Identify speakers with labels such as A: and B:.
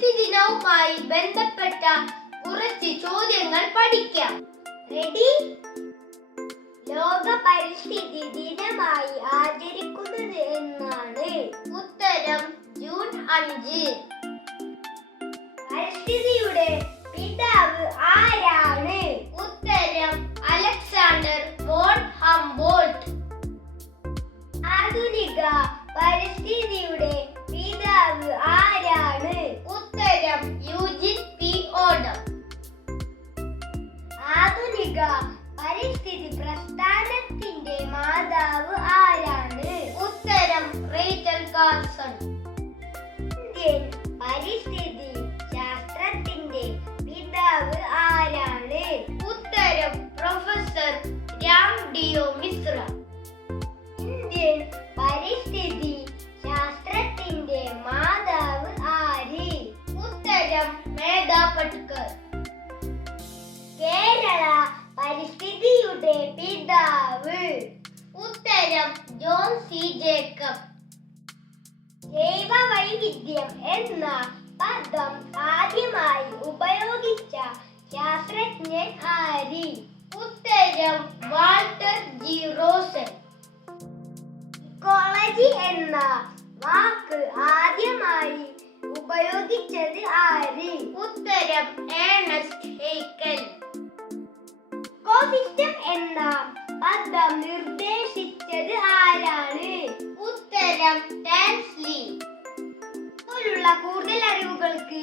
A: നിധി ദിനവുമായി ബന്ധപ്പെട്ട കുറച്ച് ചോദ്യങ്ങൾ പഠിക്കാം. റെഡി ലോക പരിസ്ഥിതി ദിനമായി ആചരിക്കുന്നത് എന്നാണ്
B: ഉത്തരം ജൂൺ അഞ്ച്.
A: പരിസ്ഥിതിയുടെ ആധുനിക പരിസ്ഥിതി പ്രസ്ഥാനത്തിന്റെ മാതാവ് ആരാണ്?
B: ഉത്തരം റേച്ചൽ കാർസൺ.
A: ഇന്ത്യൻ പരിസ്ഥിതി ശാസ്ത്രത്തിന്റെ പിതാവ് ആരാണ്?
B: ഉത്തരം പ്രൊഫസർ രാം ഡിയോ മിശ്ര.
A: ഇന്ത്യൻ പരിസ്ഥിതി
B: ജോൺ സി ജേക്കബ്
A: ജൈവ വൈവിധ്യം എന്ന പദം ആദ്യമായി ഉപയോഗിച്ച ശാസ്ത്രജ്ഞൻ ആര്
B: ഉത്തരം വാൾട്ടർ ജി റോസൻ
A: ഇക്കോളജി എന്ന വാക്ക് ആദ്യമായി ഉപയോഗിച്ചത് ആര്
B: ഉത്തരം ഏണസ്റ്റ് ഹെയ്ക്കൽ
A: ഇക്കോസിസ്റ്റം എന്ന പദം നിർദ്ദേശിച്ചത് ആരാണ്?
B: ഉത്തരം ടെൻസ്ലി
A: പോലുള്ള കൂടുതൽ അറിവുകൾക്ക്